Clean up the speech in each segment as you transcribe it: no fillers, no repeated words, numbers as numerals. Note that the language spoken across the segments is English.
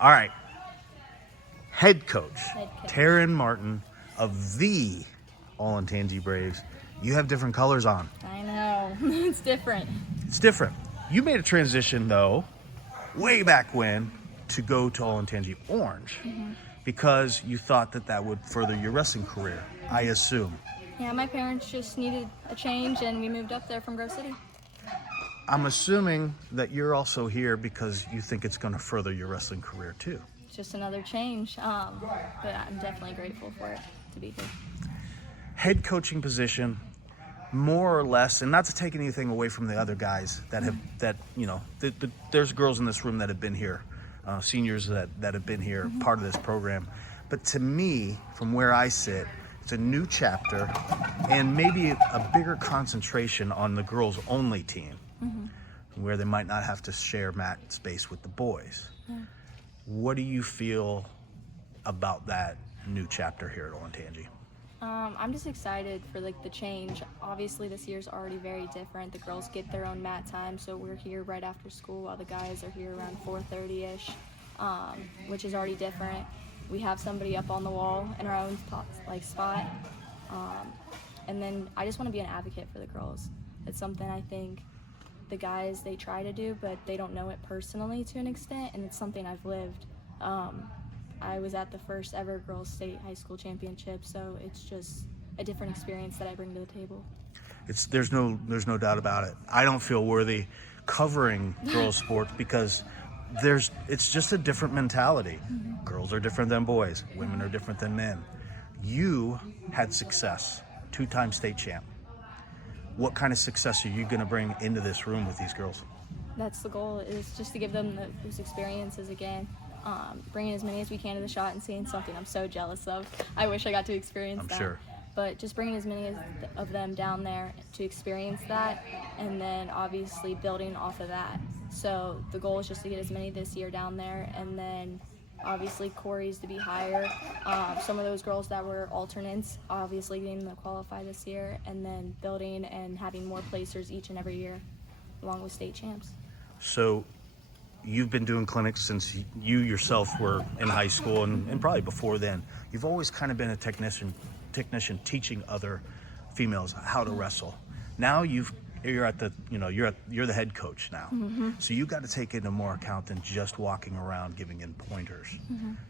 All right. Head coach, Head coach. Taryn Martin of the Olentangy Braves. You have different colors on. I know. It's different. It's different. You made a transition, though, way back when, to go to Olentangy Orange because you thought that that would further your wrestling career, I assume. Yeah, my parents just needed a change, and we moved up there from Grove City. I'm assuming that you're also here because you think it's going to further your wrestling career, too. It's just another change, but I'm definitely grateful for it to be here. Head coaching position, more or less, and not to take anything away from the other guys that have, there's girls in this room that have been here, seniors that have been here, part of this program. But to me, from where I sit, it's a new chapter and maybe a bigger concentration on the girls only team, where they might not have to share mat space with the boys. Yeah. What do you feel about that new chapter here at Olentangy? I'm just excited for the change. Obviously, this year's already very different. The girls get their own mat time, so we're here right after school while the guys are here around 4:30ish, which is already different. We have somebody up on the wall in our own spot, and then I just want to be an advocate for the girls. It's something I think the guys, they try to do, but they don't know it personally to an extent, and it's something I've lived. I was at the first ever girls state high school championship, so it's just a different experience that I bring to the table. There's no doubt about it. I don't feel worthy covering girls sports because it's just a different mentality. Girls are different than boys. Women are different than men. You had success, 2-time state champ. What kind of success are you going to bring into this room with these girls? That's the goal, is just to give them those experiences again. Bringing as many as we can to the shot and seeing something I'm so jealous of. I wish I got to experience that. I'm sure. But just bringing as many of them down there to experience that, and then obviously building off of that. So the goal is just to get as many this year down there, and then obviously Corey's to be higher. Some of those girls that were alternates, obviously getting them to qualify this year, and then building and having more placers each and every year, along with state champs. So you've been doing clinics since you yourself were in high school and probably before then. You've always kind of been a technician teaching other females how to wrestle. Now you're the head coach now. So you got to take into more account than just walking around giving in pointers.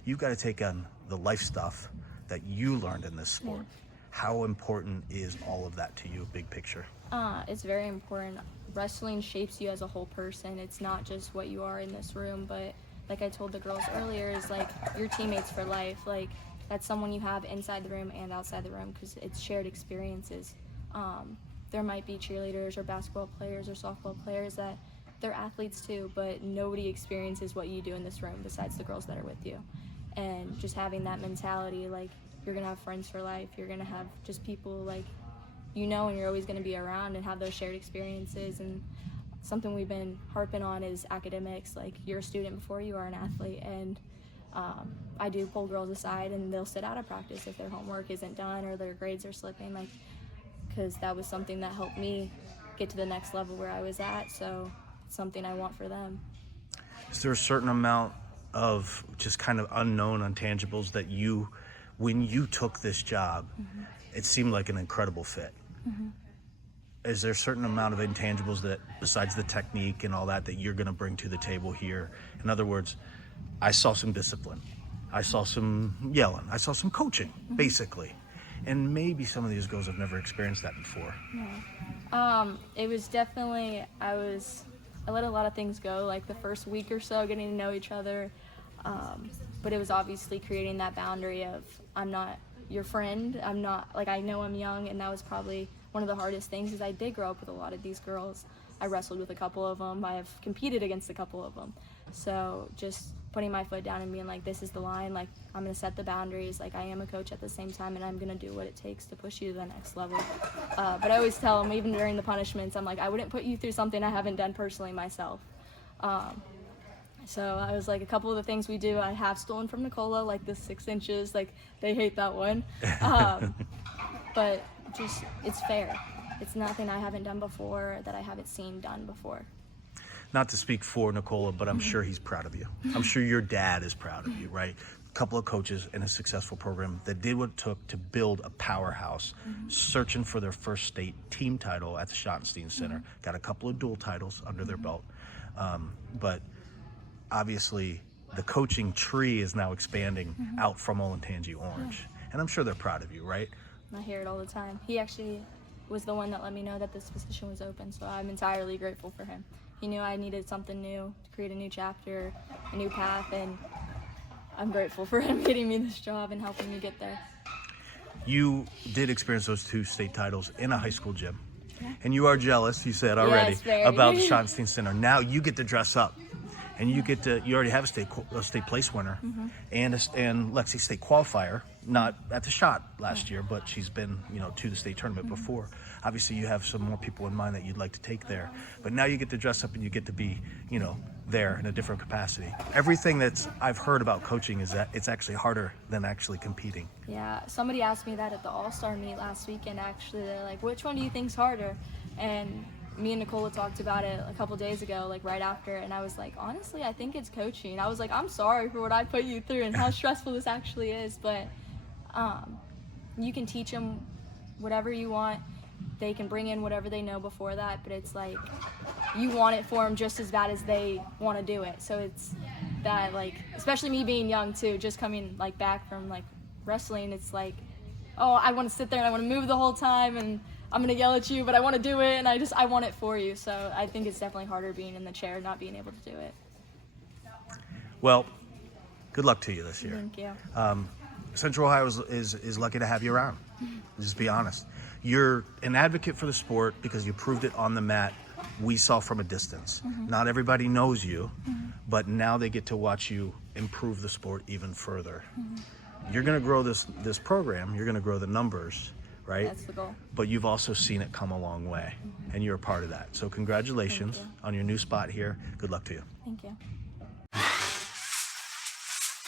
You've got to take on the life stuff that you learned in this sport. How important is all of that to you, big picture? It's very important. Wrestling shapes you as a whole person. It's not just what you are in this room, but like I told the girls earlier, is like your teammates for life. Like that's someone you have inside the room and outside the room, because it's shared experiences. There might be cheerleaders or basketball players or softball players that they're athletes too, but nobody experiences what you do in this room besides the girls that are with you. And just having that mentality, like you're gonna have friends for life. You're gonna have just people like and you're always going to be around and have those shared experiences. And something we've been harping on is academics. Like, you're a student before you are an athlete, and I do pull girls aside and they'll sit out of practice if their homework isn't done or their grades are slipping, like, because that was something that helped me get to the next level where I was at. So it's something I want for them. Is there a certain amount of just kind of unknown intangibles that when you took this job, it seemed like an incredible fit? Is there a certain amount of intangibles that, besides the technique and all that you're going to bring to the table here? In other words, I saw some discipline. I saw some yelling. I saw some coaching, basically. And maybe some of these girls have never experienced that before. It was definitely, I let a lot of things go, like the first week or so, getting to know each other. But it was obviously creating that boundary of, I'm not your friend. I'm not, like, I know I'm young, and that was probably one of the hardest things, is I did grow up with a lot of these girls. I wrestled with a couple of them. I have competed against a couple of them. So just putting my foot down and being like, this is the line, like, I'm going to set the boundaries, like, I am a coach at the same time, and I'm going to do what it takes to push you to the next level. But I always tell them, even during the punishments, I'm like, I wouldn't put you through something I haven't done personally myself. So I was like, a couple of the things we do, I have stolen from Nicola, like the 6 inches, like, they hate that one. But just, it's fair. It's nothing I haven't done before that I haven't seen done before. not to speak for Nicola, but I'm sure he's proud of you. I'm sure your dad is proud of you, right? A couple of coaches in a successful program that did what it took to build a powerhouse, searching for their first state team title at the Schottenstein Center. Got a couple of dual titles under their belt. But obviously the coaching tree is now expanding out from Olentangy Orange. And I'm sure they're proud of you, right? I hear it all the time. He actually was the one that let me know that this position was open, so I'm entirely grateful for him. He knew I needed something new to create a new chapter, a new path, and I'm grateful for him getting me this job and helping me get there. You did experience those 2 state titles in a high school gym. And you are jealous, you said already, Yes, very. about the Schottenstein Center. Now you get to dress up. And you already have a state place winner and Lexi state qualifier, not at the shot last year, but she's been, to the state tournament before. Obviously you have some more people in mind that you'd like to take there, but now you get to dress up and you get to be, there in a different capacity. Everything I've heard about coaching is that it's actually harder than actually competing. Yeah, somebody asked me that at the All-Star meet last weekend, actually. They're like, which one do you think's harder? And me and Nicola talked about it a couple days ago, like right after, and I was like, honestly, I think it's coaching. I was like, I'm sorry for what I put you through and how stressful this actually is, but you can teach them whatever you want. They can bring in whatever they know before that, but it's like you want it for them just as bad as they want to do it. So it's that, like, especially me being young too, just coming like back from like wrestling, it's like, oh, I want to sit there and I want to move the whole time and I'm going to yell at you, but I want to do it, and I want it for you. So I think it's definitely harder being in the chair, not being able to do it. Well, good luck to you this year. Thank you. Central Ohio is lucky to have you around. Just be honest. You're an advocate for the sport because you proved it on the mat. We saw from a distance. Not everybody knows you, but now they get to watch you improve the sport even further. You're going to grow this program. You're going to grow the numbers. Right? That's the goal. But you've also seen it come a long way, and you're a part of that. So congratulations on your new spot here. Good luck to you. Thank you.